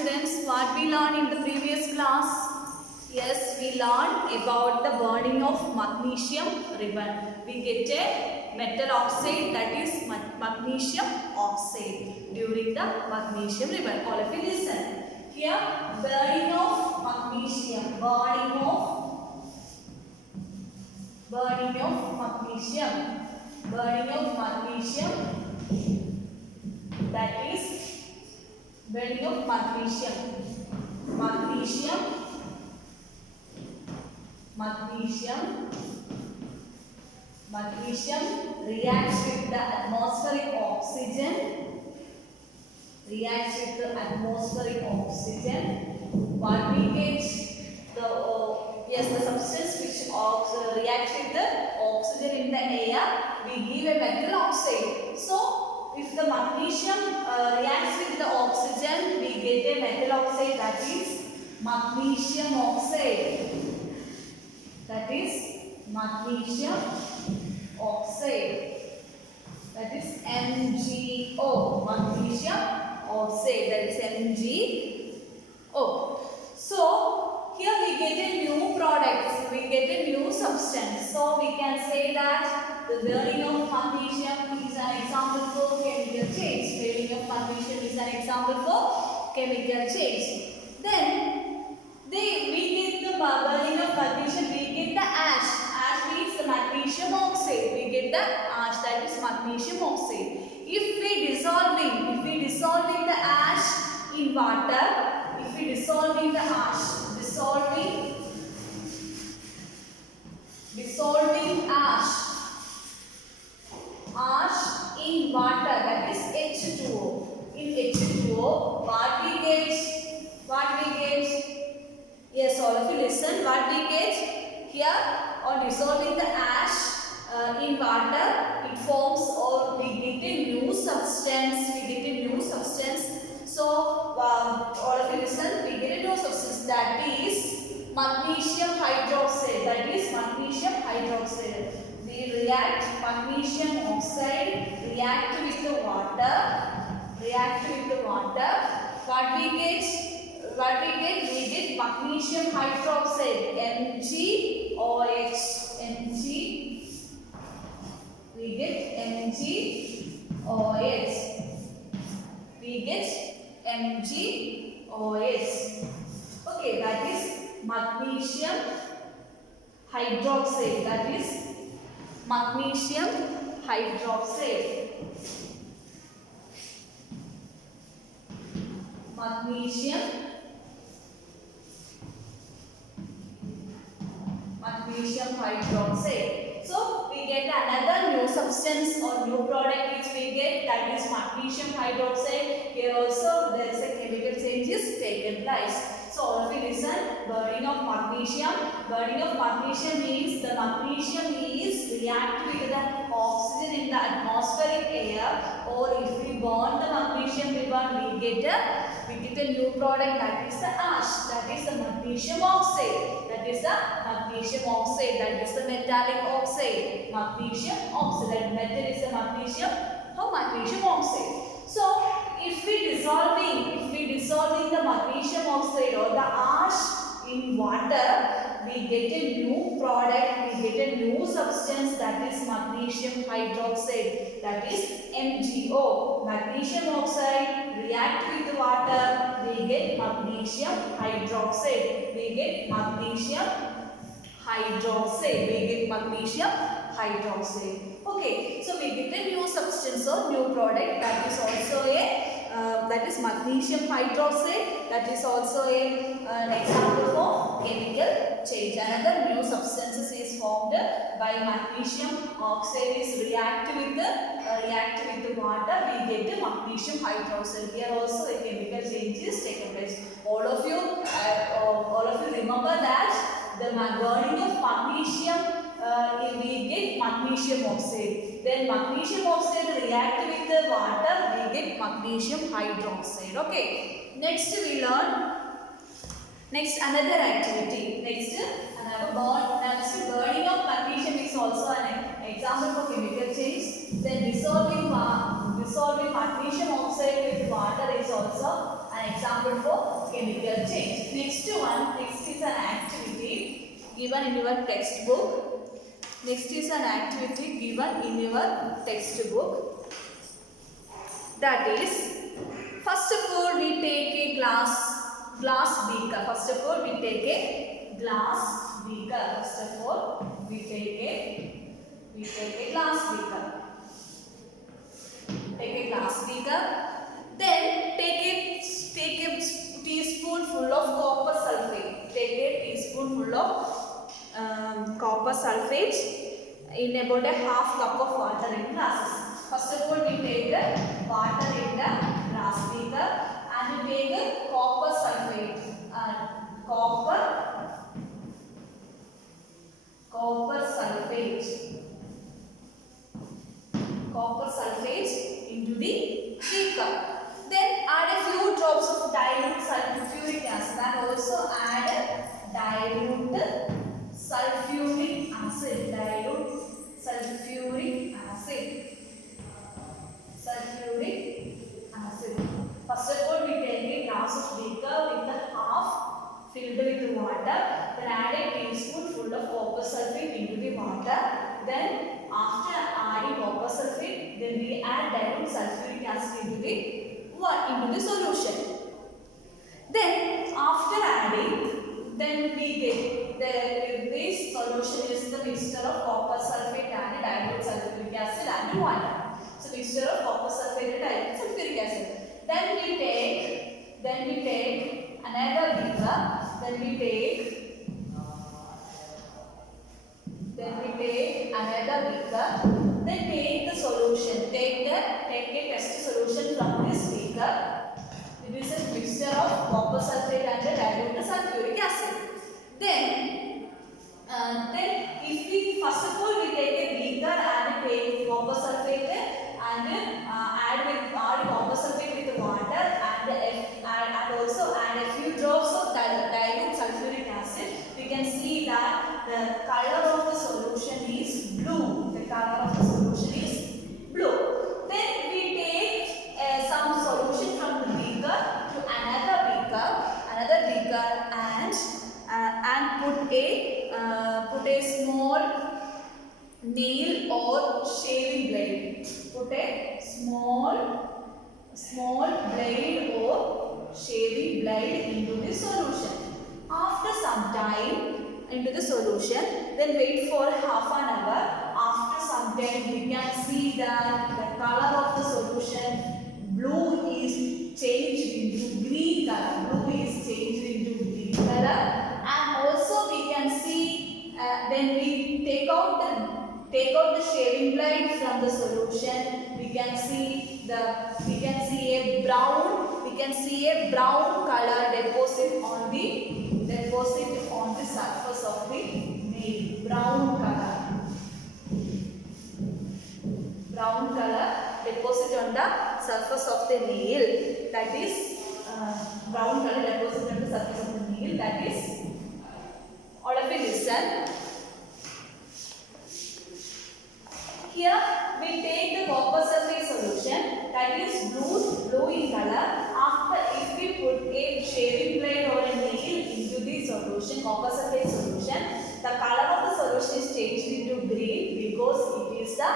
students, what we learned in the previous class? Yes, we learned about the burning of magnesium ribbon. We get a metal oxide, that is magnesium oxide, during the magnesium ribbon. All of you listen. Here, burning of magnesium, burning of magnesium, that is burning of magnesium reacts with the atmospheric oxygen, what we get, the substance which reacts with the oxygen in the air, we give a metal oxide. So if the magnesium reacts with the oxygen, we get a metal oxide, that is magnesium oxide. That is magnesium oxide. That is MgO. Magnesium oxide. That is MgO. So here we get a new product. We get a new substance. So we can say that the burning of magnesium is an example for chemical change. Burning of magnesium is an example for chemical change. Then we get the burning of magnesium, we get the ash. Ash means the magnesium oxide. We get the ash, that is magnesium oxide. If we dissolving the ash in water, dissolving ash in water, that is H2O. In H2O, what we get? Yes, all of you listen. What we get here, on dissolving the ash in water, it forms, or we get a new substance. So all of you listen. We get a new substance, that is magnesium hydroxide. We react magnesium oxide, react with the water. What we get? We get magnesium hydroxide, MgOH. We get MgOH. Okay, that is magnesium hydroxide. Magnesium hydroxide. So we get another new substance or new product which we get, that is magnesium hydroxide. Here also there is a chemical changes taken place. So all of you listen. Burning of magnesium means the magnesium is reacting with the oxygen in the atmospheric air, or if we burn the magnesium ribbon, we get a new product, that is the ash, that is the magnesium oxide. That is the metallic oxide. Magnesium oxide. That metal is the magnesium oxide. So if we dissolving the magnesium oxide or the ash in water, we get a new product, we get a new substance, that is magnesium hydroxide, that is MgO. Magnesium oxide react with water, we get magnesium hydroxide. Okay, so we get a new substance or new product, that is also that is magnesium hydroxide. That is also an example for chemical change. Another new substances is formed by magnesium oxide is react with the water. We get the magnesium hydroxide. Here also a chemical change is taken place. All of you remember that the burning of magnesium, we get magnesium oxide. Then magnesium oxide react with the water, we get magnesium hydroxide. Okay. Next we learn. Another activity. Burning of magnesium is also an example for chemical change. Then dissolving magnesium oxide with water is also an example for chemical change. Next is an activity given in your textbook. Next is an activity given in your textbook. That is, first of all we take a glass beaker. First of all we take a glass beaker. First of all we take a glass beaker. Take a glass beaker. Then take a teaspoonful of copper sulfate. Take a teaspoonful of copper sulfate in about a half cup of water in glasses. First of all, we take the water in the glass beaker and we take the copper sulfate. Copper sulfate into the beaker. Then add a few drops of dilute sulfuric acid and also add dilute sulfuric acid. First of all, we take a glass of beaker with the half filled with water. Then add a teaspoonful of copper sulfate into the water. Then after adding copper sulfate, then we add dilute sulfuric acid into the solution. Then after adding, then we get this solution is the mixture of copper sulfate and dilute sulfuric acid and water. So mixture of copper sulfate and dilute sulfuric acid. Then we take another beaker. Then we take another beaker. Then take the solution. Take a test solution from this beaker. It is a mixture of copper sulfate and dilute sulfuric acid. Then if we first of all we take a beaker and take copper sulfate and add copper sulfate with water and also add a few drops of dilute sulfuric acid, we can see that the color of the solution is blue. The color of the solution is blue. Then we take some solution from the beaker to another beaker and put a small nail or shaving blade. Put a small blade or shaving blade into the solution. After some time into the solution, then wait for half an hour. After some time, we can see that the color of the solution, blue is changed into green color. And also we can see when we take out the shaving blade from the solution, we can see a brown color deposit on the surface of the nail. Brown color deposit on the surface of the nail. That is brown color deposit on the surface of the nail. That is, all of you listen. Here we take the copper sulfate solution, that is blue in color. If we put a shaving blade or a nail into the solution, copper sulfate solution, the color of the solution is changed into green because it is the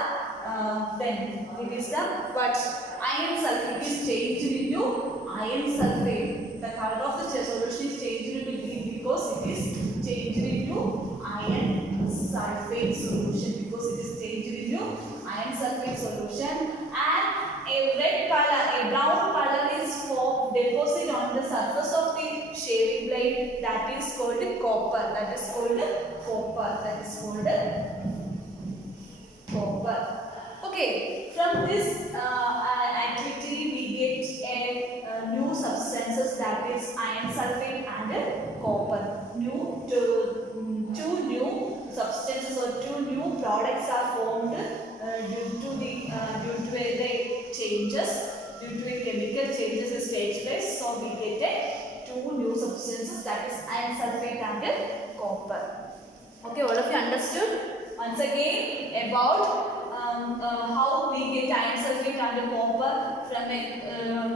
iron sulfate is changed into iron sulfate. The color of the solution is changed into green because it is changed into iron sulfate solution. And a brown color is deposit on the surface of the shaving blade, that is called copper. Okay, from this activity we get a new substances, that is iron sulfate and copper. Two new substances or two new products are formed due to the chemical changes takes place. So we get two new substances, that is iron sulfate and copper. Okay, all of you understood? Once again about how we get iron sulfate and copper from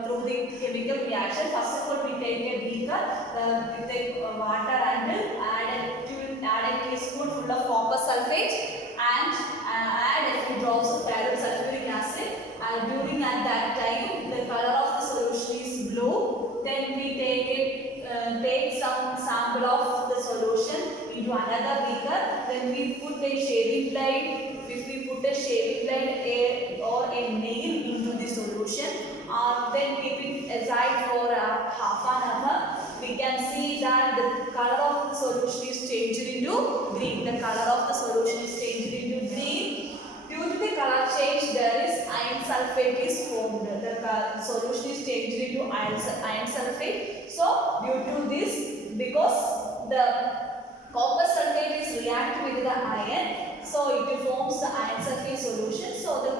through the chemical reaction. First of all, we take a beaker with the water and add a teaspoonful of copper sulfate and add a few drops of dilute sulfuric acid. During at that time, the color of the solution is blue. Then we take some sample of the solution into another beaker. Then we put a shaving blade. If we put a shaving blade or a nail into the solution, then keep it aside for half an hour. We can see that the color of the solution is changed into green. The color of the solution is changed into green. Due to the color change, there is iron sulfate is formed. The solution is changed into iron sulfate. So, due to this, because the copper sulfate is react with the iron, so it forms the iron sulfate solution. So, the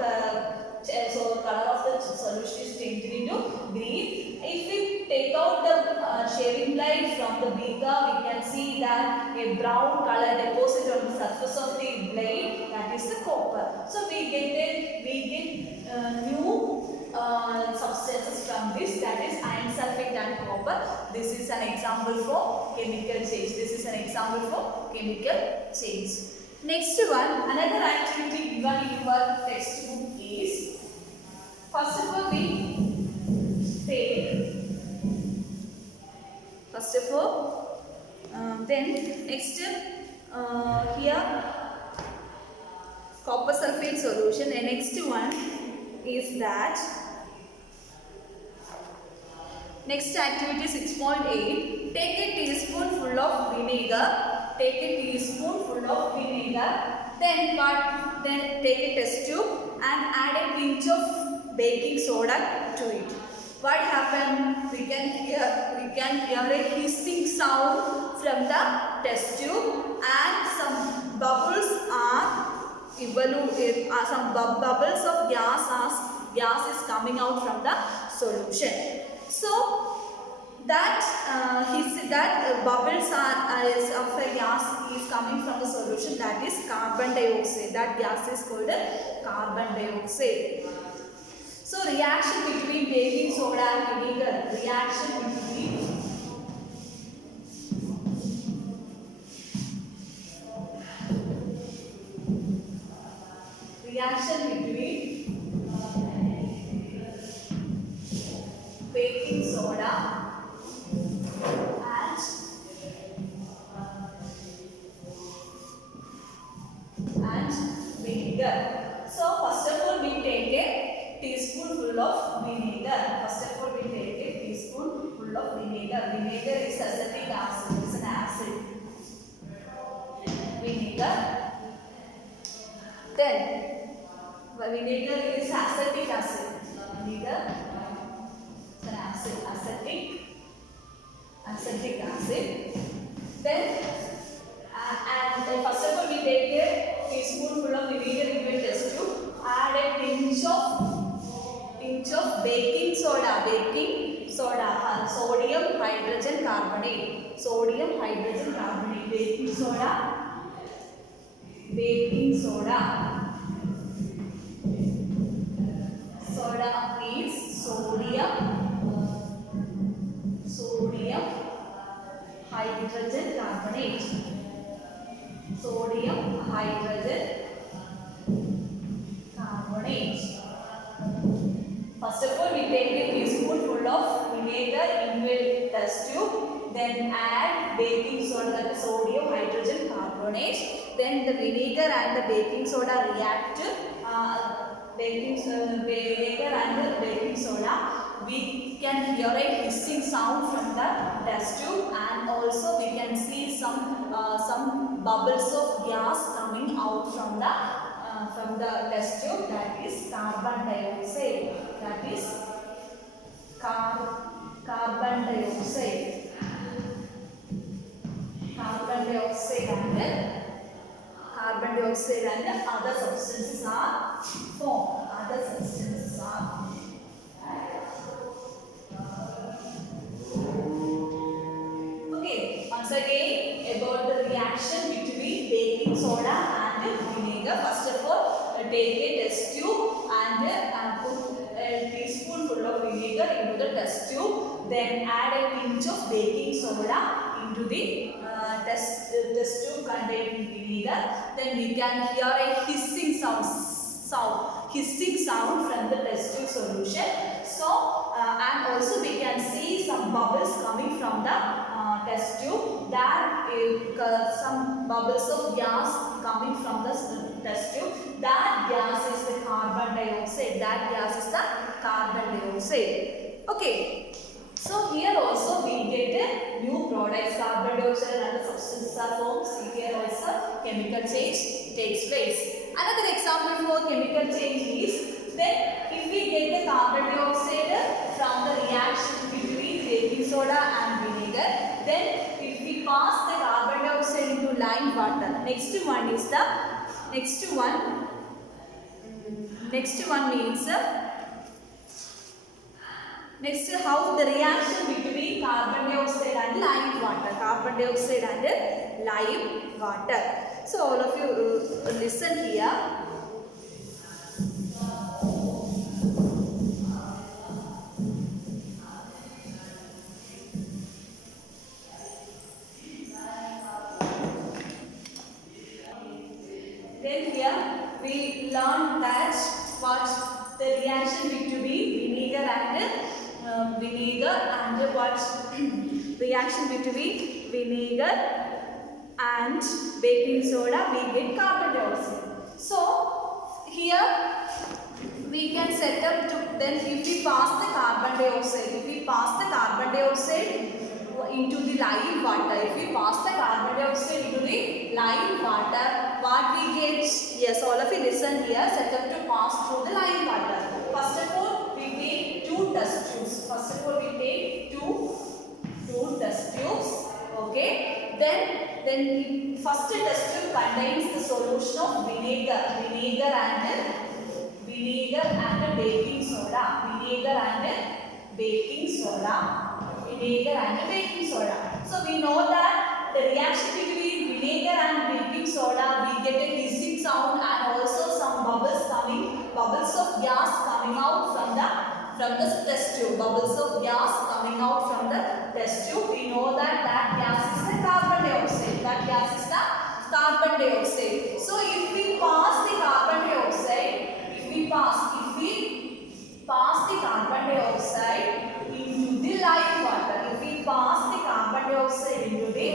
color of the solution is changed into green. If we take out the shaving blade from the beaker, we can see that a brown color deposit on the surface of the blade, that is the copper. So we get new substances from this, that is iron sulfate and copper. This is an example for chemical change. This is an example for chemical change. Next one, another activity given in your textbook is, first of all we take, then next here copper sulfate solution, and next one is that next activity 6.8, take a teaspoonful of vinegar. Take a teaspoonful of vinegar, then take a test tube and add a pinch of baking soda to it. What happened? We can hear a hissing sound from the test tube, and some bubbles bubbles of gas is coming out from the solution. So that bubbles of a gas is coming from the solution, that is carbon dioxide. That gas is called carbon dioxide. So reaction between baking soda and vinegar. Reaction between baking soda and vinegar. So first of all we take a teaspoonful of vinegar. Vinegar is acetic acid. It's an acid. Vinegar. Then vinegar is acetic acid. Vinegar is an acid. Acetic acid. Then and first of all we take a teaspoonful of vinegar into a test tube. Add a pinch of baking soda. Sodium hydrogen carbonate. Baking soda. Soda means sodium hydrogen carbonate. First of all, we take a teaspoonful of vinegar into a test tube, then add baking soda, that is sodium hydrogen carbonate. Then the vinegar and the baking soda react. Vinegar and the baking soda. We can hear a hissing sound from the test tube, and also we can see some bubbles of gas coming out from the test tube, that is carbon dioxide. Carbon dioxide and other substances are formed. Okay, once again about the reaction between baking soda and vinegar. First of all, take a test tube and put a teaspoonful of vinegar into the test tube. then add a pinch of baking soda into the test tube containing vinegar. Then we can hear a hissing sound from the test tube solution. So and also we can see some bubbles coming from the test tube. That some bubbles of gas coming from the test tube. That gas is the carbon dioxide. That gas is the carbon dioxide. Okay. So here also we get a new products, carbon dioxide and other substances are formed. See here also chemical change takes place. Another example for chemical change is, then if we get the carbon dioxide from the reaction between baking soda and vinegar, then if we pass the carbon dioxide into lime water, next one means next, how the reaction between carbon dioxide and lime water. Carbon dioxide and lime water. So all of you listen here. Then here we learn that what the reaction between vinegar and what reaction between vinegar and baking soda, we get carbon dioxide. So here we can set up to, then if we pass the carbon dioxide into the lime water, into the lime water, what we get? Yes, all of you listen here. Set up to pass through the lime water. First of all, we take two test tubes. Two test tubes. Okay. Then first test tube contains the solution of vinegar and baking soda. So we know that the reaction between vinegar and baking soda, we get a hissing sound and also some bubbles of gas coming out from the test tube. Bubbles of gas coming out from the test tube. We know that gas is the carbon dioxide. So if we pass the carbon dioxide, into the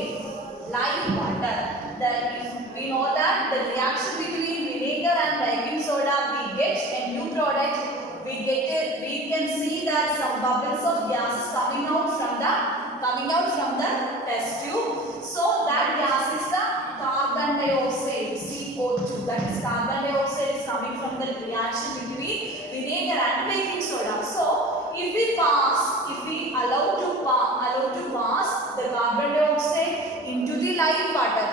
lime water, then we know that the reaction between vinegar and baking soda, we get a new product. We can see that some bubbles of gas is coming out from the test tube. So that gas is the carbon dioxide, CO2. That is carbon dioxide is coming from the reaction between vinegar and baking soda. So if we allow to pass the carbon dioxide into the lime water,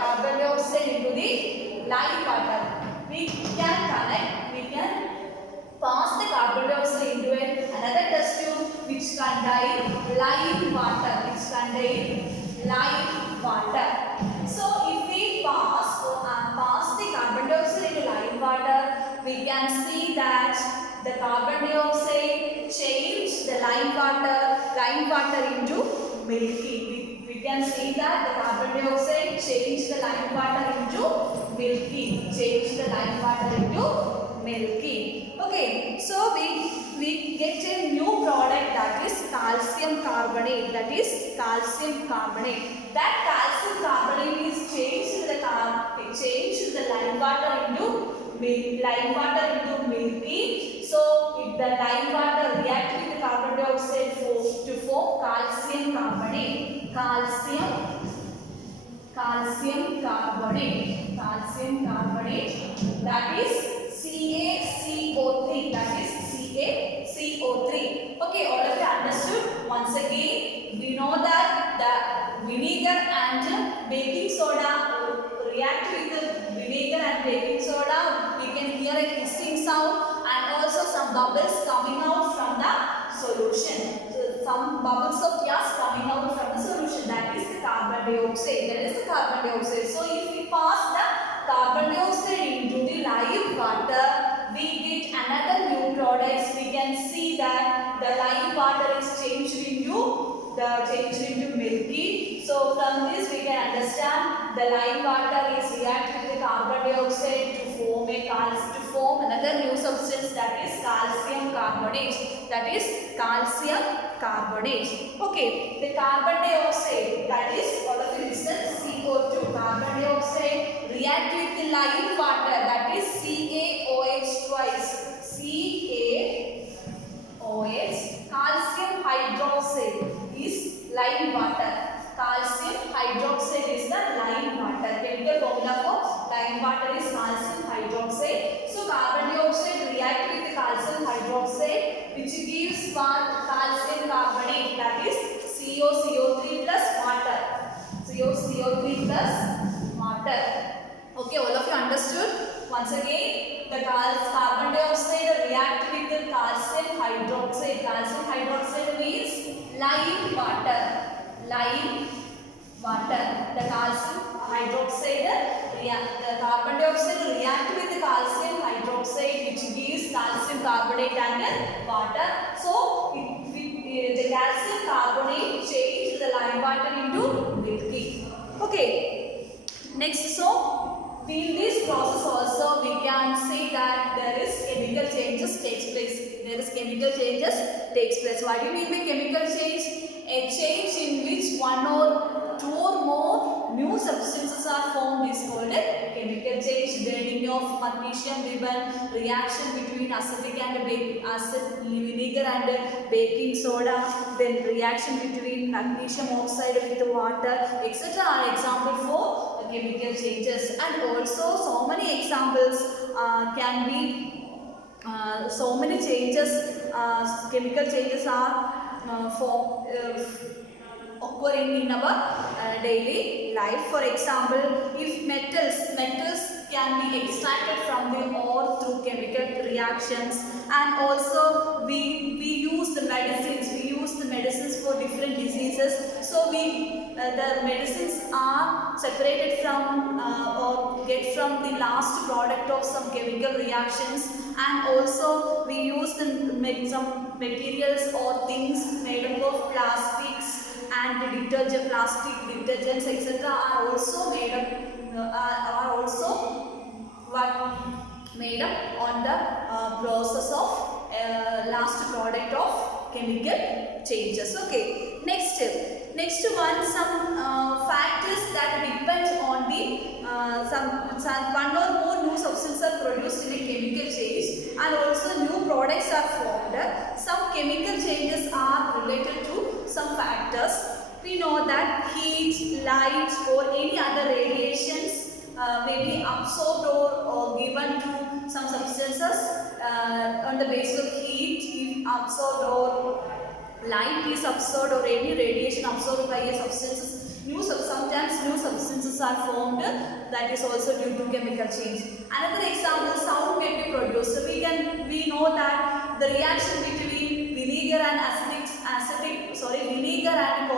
we can pass the carbon dioxide into another test tube which contain lime water. So if we pass the carbon dioxide into lime water, we can see that the carbon dioxide change the lime water into milky. We can see that the carbon dioxide change the lime water into milky. Okay, so we get a new product, that is calcium carbonate. That calcium carbonate is changed the lime water into milky. So if the lime water react with the carbon dioxide to form calcium carbonate. That is CaCO3. Okay, all of you understood? Once again, we know that the vinegar and baking soda react with the vinegar and baking soda. We can hear a hissing sound and also some bubbles coming out from the solution. So some bubbles of gas coming out from the solution. That is the carbon dioxide. So if we pass the carbon dioxide into the lime water, we get another new products. We can see that the lime water is changed into into milky. So from this we can understand the lime water is react with the carbon dioxide to form another new substance, that is calcium carbonate. That is calcium carbonate. Okay, the carbon dioxide, that is, all of you listen, CO2, carbon dioxide react with the lime water, that is CaOH twice. CaOH, calcium hydroxide is lime water. Calcium hydroxide is the lime water. Chemical formula for lime water is calcium hydroxide. So carbon dioxide react with the calcium hydroxide, which gives calcium carbonate, that is COCO3 plus water. COCO3 plus water. Okay, all of you understood? Once again, the carbon dioxide react with the calcium hydroxide. Calcium hydroxide means lime water. Lime water. The calcium hydroxide the carbon dioxide react with the calcium hydroxide, which gives calcium carbonate and water. So the calcium carbonate change the lime water into milky. Okay. Next, so in this process also we can say that there is chemical changes takes place. There is chemical changes takes place. What do you mean by chemical change? A change in which one or two or more new substances are formed is called a chemical change. Burning of magnesium ribbon, reaction between acetic and vinegar and baking soda, then reaction between magnesium oxide with water, etc. are example for chemical changes. And also so many examples can be so many changes, chemical changes are occurring in our daily life. For example, if metals can be extracted from the ore through chemical reactions, and also we use the medicines for different diseases. So the medicines are separated from or get from the last product of some chemical reactions, and also we use some materials or things made up of plastics and plastic detergents, etc. are also made up made up on the process of last product of chemical changes. Okay, next one, some factors that depend on the one or more new substances are produced in a chemical change, and also new products are formed. Some chemical changes are related to some factors. We know that heat, light or any other radiations may be absorbed or given to some substances on the basis of heat, if absorbed, or light is absorbed, or any radiation absorbed by a substances. Sometimes new substances are formed, that is also due to chemical change. Another example, sound may be produced. So we know that the reaction between vinegar and vinegar and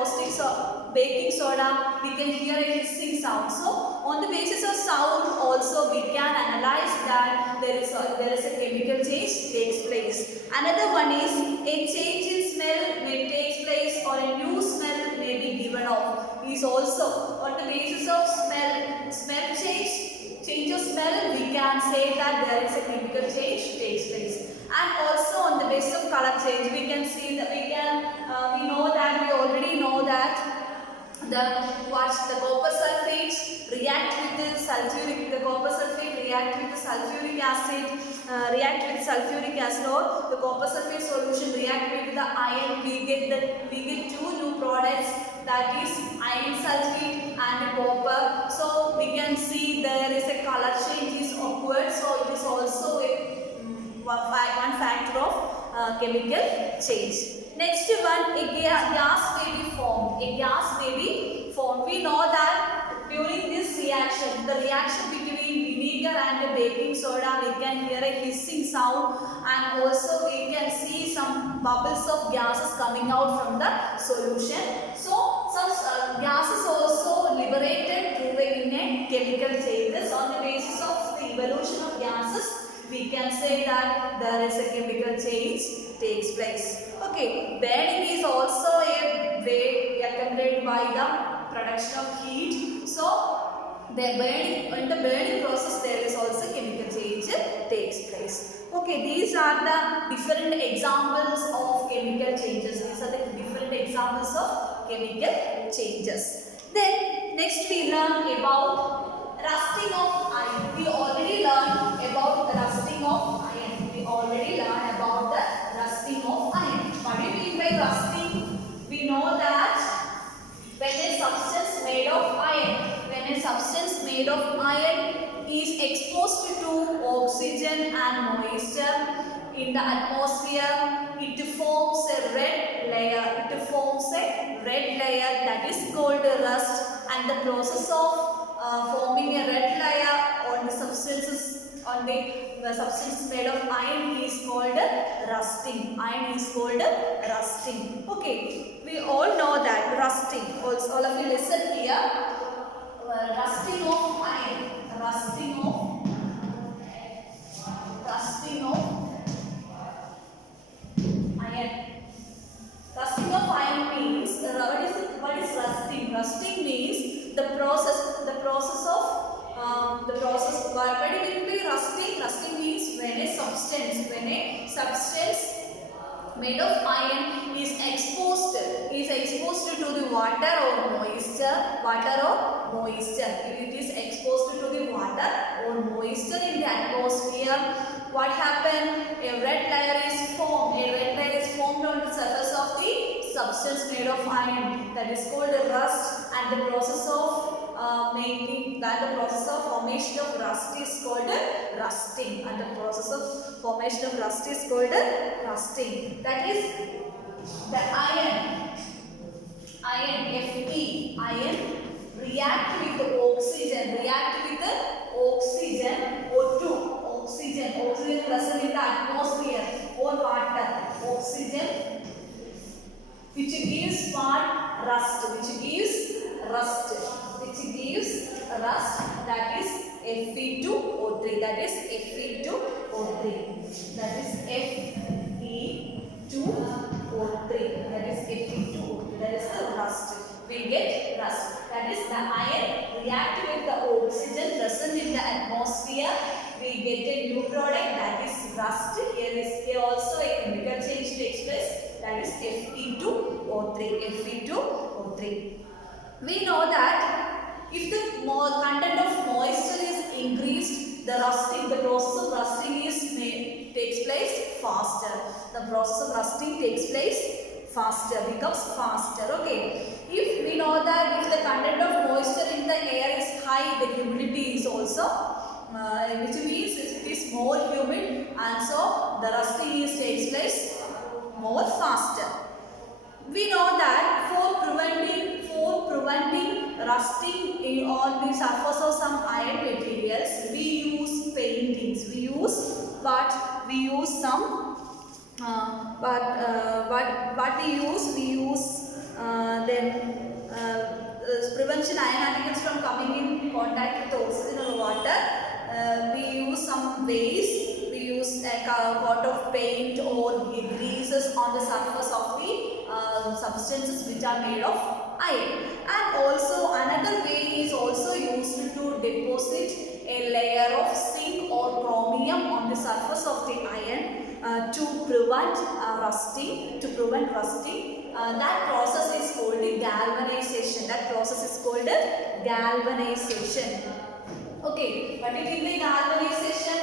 baking soda, we can hear a hissing sound. So on the basis of sound also we can analyze that there is a chemical change takes place. Another one is a change in smell may take place, or a new smell may be given off. Is also on the basis of change of smell, we can say that there is a chemical change takes place. And also on the basis of color change, we can see that we already know that the copper sulfate react with the sulfuric acid, or the copper sulfate solution react with the iron. We get two new products, that is iron sulfate and copper. So we can see there is a color change is occurred. So it is also one factor of chemical change. Next one, a gas may be formed. We know that during this reaction, the reaction between vinegar and baking soda, we can hear a hissing sound, and also we can see some bubbles of gases coming out from the solution. So some gases also liberated in a chemical changes. On the basis of the evolution of gases, we can say that there is a chemical change takes place. Okay, burning is also a they accumulate by the production of heat. So they burn, in the burning process there is also chemical change takes place. Okay, these are the different examples of chemical changes. These are the different examples of chemical changes. Then next we learn about rusting of iron. We already learned about the rusting of iron. We already learned about the rusting of iron. What do you mean by rusting? We know that when a substance made of iron is exposed to oxygen and moisture in the atmosphere, it forms a red layer. That is called rust, and the process of forming a red layer on the substances on the substance made of iron is called rusting. Iron is called rusting. Okay, we all know that rusting. Also, all of you listen here. Rusting of iron. Rusting of iron. Rusting of iron means what is rusting? Rusting means the process of what do you mean by rusting? Rusting means when a substance made of iron is exposed to the water or moisture. If it is exposed to the water or moisture in the atmosphere, what happens? A red layer is formed on the surface of the substance made of iron. That is called rust, and the process of formation of rust is called rusting. And the process of formation of rust is called rusting. That is the iron Fe, react with oxygen O2. Oxygen present in the atmosphere or water. Oxygen, which gives what? Rust. That is Fe2O3. That is Fe2O3. That is the rust. We get rust. That is the iron react with the oxygen present in the atmosphere. We get a new product, that is rust. Here also a chemical change takes place. That is Fe2O3. We know that if the content of moisture is increased, the process of rusting takes place faster. The process of rusting takes place becomes faster. Okay. If we know that if the content of moisture in the air is high, the humidity is also, which means it is more humid, and so the rusting takes place more faster. We know that for preventing rusting on the surface of some iron materials, we use paintings. We use some. Prevention iron particles from coming in contact with oxygen or water. We use some ways. We use a coat of paint or greases on the surface of the substances which are made of iron. And also another way is also used to deposit a layer of zinc or chromium on the surface of the iron to prevent rusting. That process is called galvanization. Okay, what do you mean by galvanization?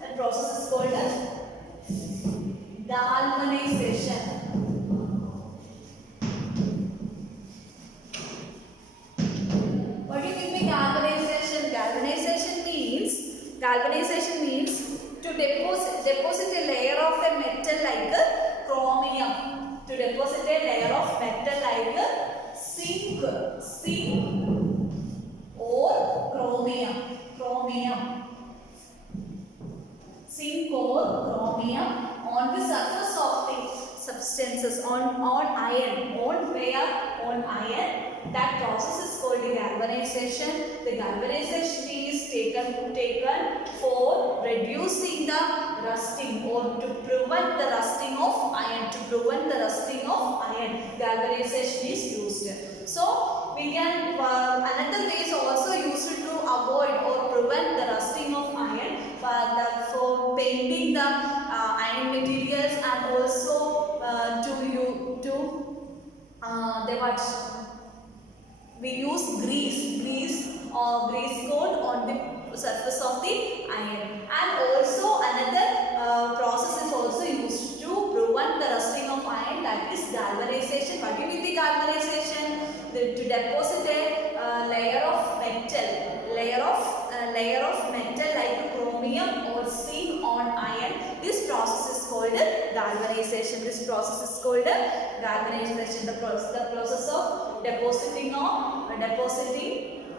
That process is called galvanization. What do you mean by galvanization? Galvanization means to deposit a layer of a metal like chromium. To deposit a layer of metal like zinc or chromium. Zinc or chromium on the surface of the substances on iron. On where? On iron. iron. That process is called galvanization. The galvanization is taken for reducing the rusting or to prevent the rusting of iron. To prevent the rusting of iron, galvanization is used. So we can another way is also used to avoid or prevent the rusting of iron for painting the iron materials, and also they what we use grease coat on the surface of the iron. And also another process is also used to prevent the rusting of iron, that is galvanization. What do you mean the galvanization? To deposit a layer of metal like chromium or zinc on iron. This process is called galvanization. This process is called galvanization. The process of depositing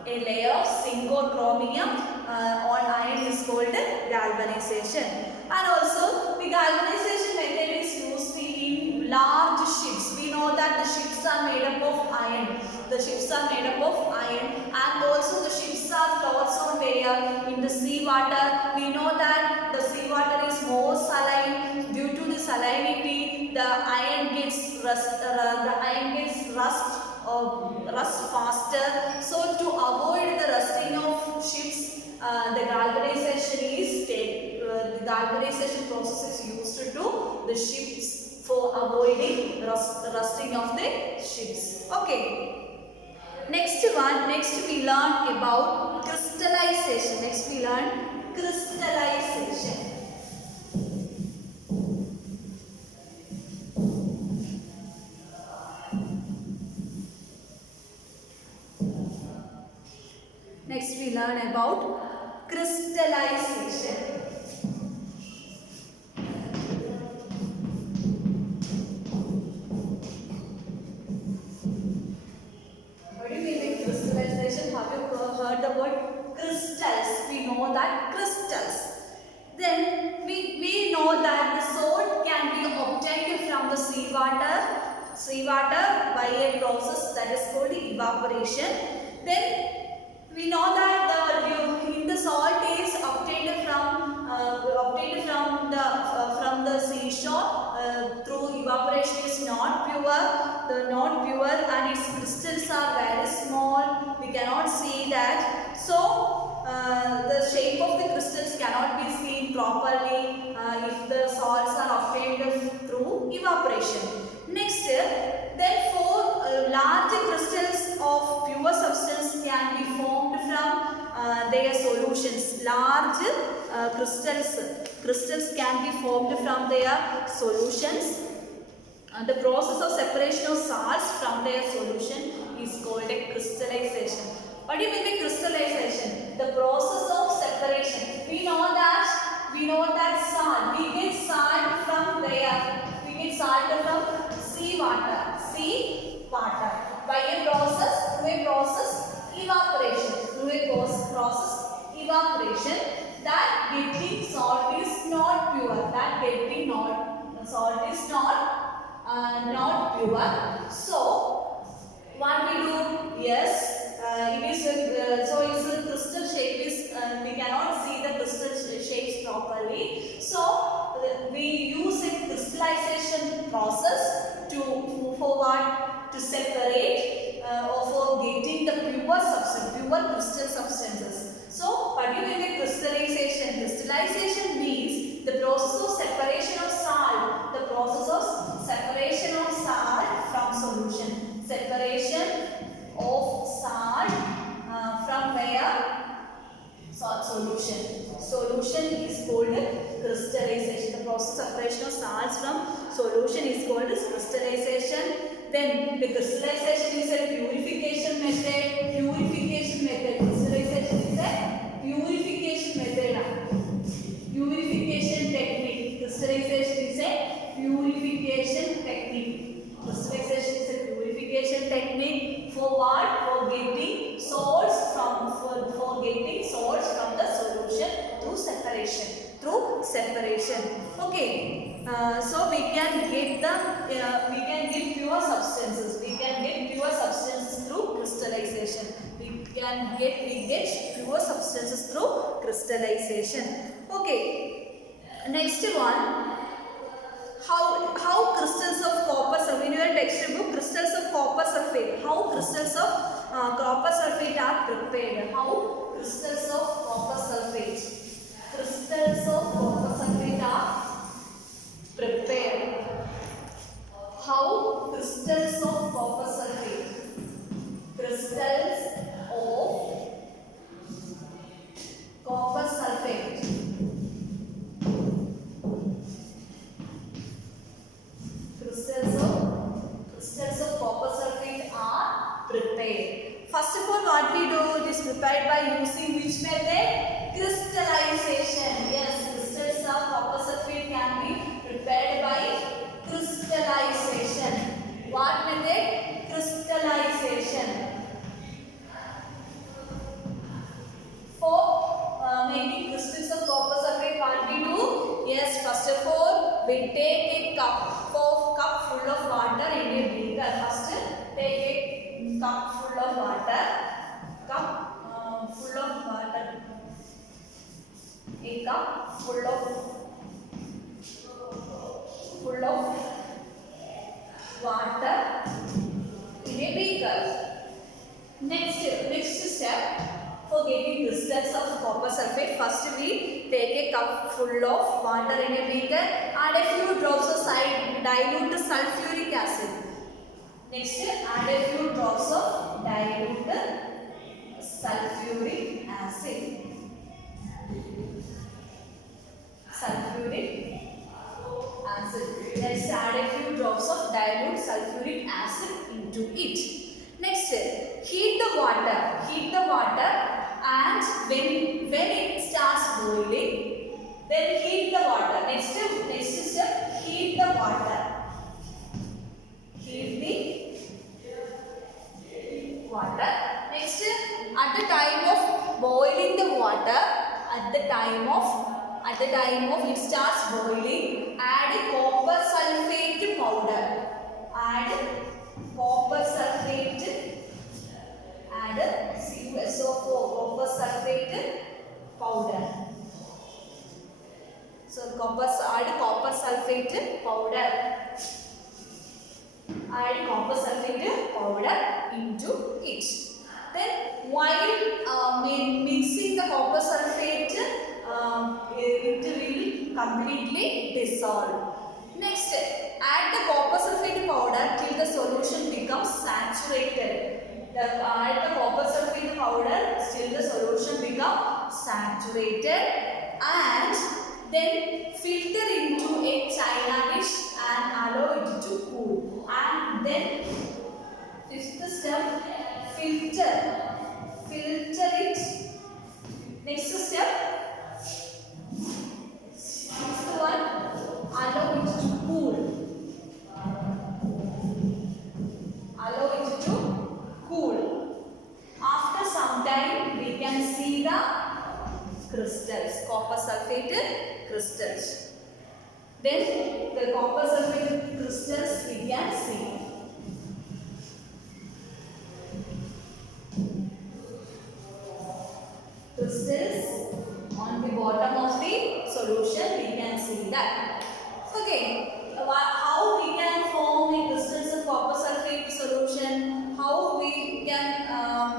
a layer of zinc or chromium on iron is called galvanization. And also the galvanization method is used in large ships. We know that the ships are made up of iron. The ships are made up of iron, and also the ships are floats on where in the sea water. We know that the sea water is more saline. Due to the salinity, the iron gets rust faster. So to avoid the rusting of ships, the galvanization process is used to do the ships for avoiding rusting of the ships. Okay. Next we learn about crystallization. Next we learn crystallization. Next we learn about crystallization. What do you mean by crystallization? Have you heard the word crystals? We know that crystals. Then we know that the salt can be obtained from the seawater by a process that is called evaporation. Then we know that the salt is obtained from the seashore through evaporation is not pure, and its crystals are very small. We cannot see that. So the shape of the crystals cannot be seen properly if the salts are obtained through evaporation. Next, therefore, large crystals of pure substance can be formed from their solutions. Large crystals can be formed from their solutions. The process of separation of salts from their solution is called a crystallization. What do you mean by crystallization? The process of separation. We know that salt. We get salt from where? We get salt from seawater. By a process, evaporation, that getting salt is not pure. Salt is not pure. So what we do? Yes. So its crystal shape is we cannot see the crystal shapes properly. So we use a crystallization process for what? To separate or for getting the pure crystal substances. So what do you mean by crystallization? Crystallization means the process of separation of salt. The process of separation of salt from solution. Separation of salt from where? Solution. Solution is called crystallization. The process of separation of salts from solution is called crystallization. Then the crystallization is a purification method. Crystallization is a purification method. Purification technique. Crystallization is a purification technique. Crystallization is a purification technique for what? For getting salts from the solution through separation. Okay. So we can get pure substances. We can can get pure substances through crystallization. We get pure substances through crystallization. Okay. Next one. How crystals of copper sulfate, in your textbook, crystals of copper sulfate, how crystals of copper sulfate are prepared? How crystals of copper sulfate are prepared? How crystals of copper sulfate crystals of copper sulfate are prepared. First of all, what we do, it is prepared by using which method? Crystallization. Yes, crystals of copper sulfate can be prepared by crystallization. What method? Crystallization. For making crystals of copper sulfate, what we do? Yes, first of all, we take a cup full of water in a beaker. First, take a cup full of water. A cup full of water in a beaker. Next step. For getting crystals of copper sulfate, first we take a cup full of water in a beaker, add a few drops of dilute sulfuric acid. Next, add a few drops of dilute sulfuric acid. Let's add a few drops of dilute sulfuric acid into it. Next, heat the water, and when it starts boiling, then heat the water. Next step, heat the water. Next, at the time of boiling the water, at the time of it starts boiling, add copper sulfate powder. Add CuSO4, copper sulfate powder. So add copper sulfate powder. Add copper sulfate powder into it. Then while mixing the copper sulfate, it will completely dissolve. Next, add the copper sulfate powder till the solution becomes saturated. Add the copper sulfate powder till the solution becomes saturated, and then filter into a china dish and allow it to cool. And then fifth step, filter it. Next step, sixth one, allow it to cool. After some time, we can see the crystals, copper sulfate crystals. Then the copper sulfate crystals we can see. Crystals on the bottom of the solution, we can see that. Okay, how we can form the crystals of copper sulfate solution? How we can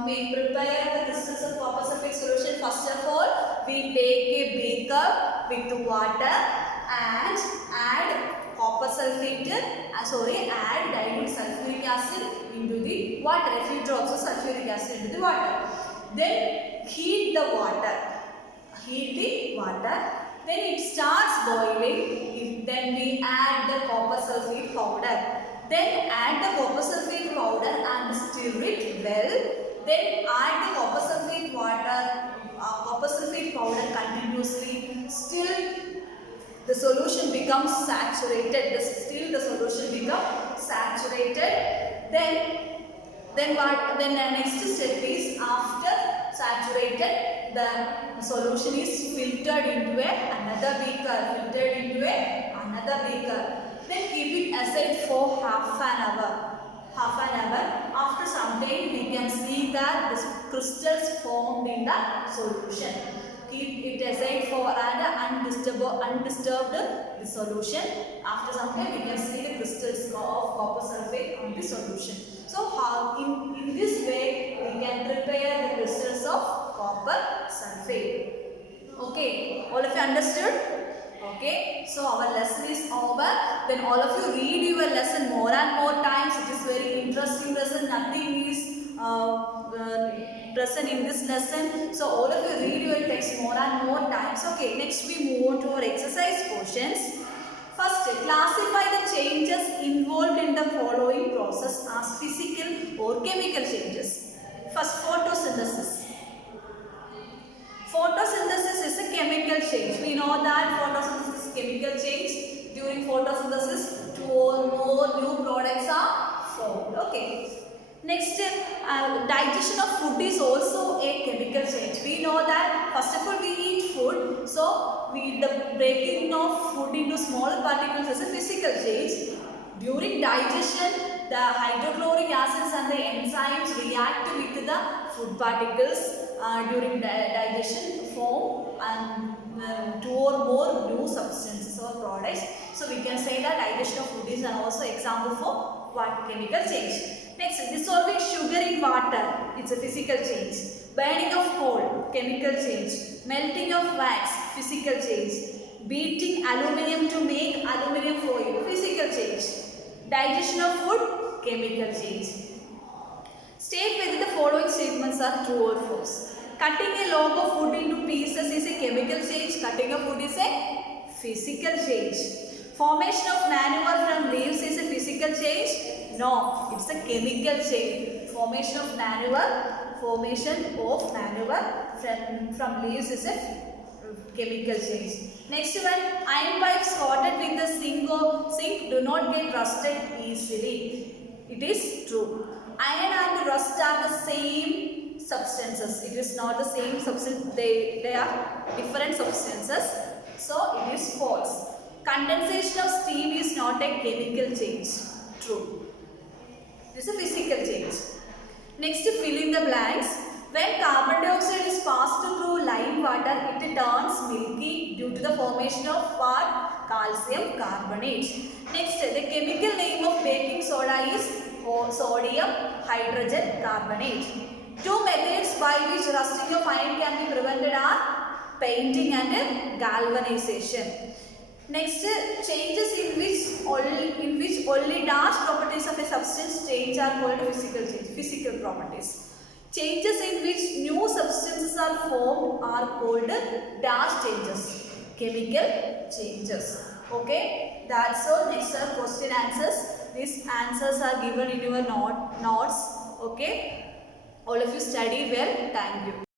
prepare the crystals of copper sulfate solution? First of all, we take a beaker with water and add add dilute sulfuric acid into the water. A few drops of sulfuric acid into the water. Then heat the water. Then it starts boiling. Then we add the copper sulfate powder. Then add the copper sulfate powder and stir it well. Then add the copper sulfate powder continuously. Still the solution becomes saturated. The solution becomes saturated. Then the next step is, after saturated, the solution is filtered into another beaker. Then keep it aside for half an half an hour. After some time we can see that the crystals formed in the solution. Keep it aside for an undisturbed solution. After some time we can see the crystals of copper sulfate on the solution. So in this way we can prepare the crystals of copper sulfate. Okay, all of you understood? Okay, so our lesson is over. Then all of you read your lesson more and more times. It is very interesting lesson. Nothing is present in this lesson. So all of you read your text more and more times. Okay, next we move on to our exercise portions. First, classify the changes involved in the following process as physical or chemical changes. First, photosynthesis. Photosynthesis is a chemical change. We know that photosynthesis is chemical change. During photosynthesis, 2 or more new products are formed. Okay. Next, digestion of food is also a chemical change. We know that first of all we eat food. So, the breaking of food into smaller particles is a physical change. During digestion, the hydrochloric acids and the enzymes react with the food particles during digestion form and 2 or more new substances or products. So we can say that digestion of food is also example for what chemical change. Next, dissolving sugar in water, it's a physical change. Burning of coal, chemical change. Melting of wax, physical change. Beating aluminium to make aluminium foil, physical change. Digestion of food, chemical change. State whether the following statements are true or false. Cutting a log of wood into pieces is a chemical change. Cutting of wood is a physical change. Formation of manure from leaves is a physical change. No, it's a chemical change. Formation of manure from leaves is a chemical change. Next one, iron pipes coated with the zinc do not get rusted easily. It is true. Iron and rust are the same substances. It is not the same substance. They are different substances. So it is false. Condensation of steam is not a chemical change. True. It is a physical change. Next, fill in the blanks. When carbon dioxide is passed through lime water, it turns milky due to the formation of what? Calcium carbonate. Next, the chemical name of baking soda is sodium hydrogen carbonate. 2 methods by which rusting of iron can be prevented are painting and galvanization. Next, changes in which only dash properties of a substance change are called physical properties. Changes in which new substances are formed are called dash changes, chemical changes. Okay, that's all. Next are question answers. These answers are given in your notes. Okay, all of you study well. Thank you.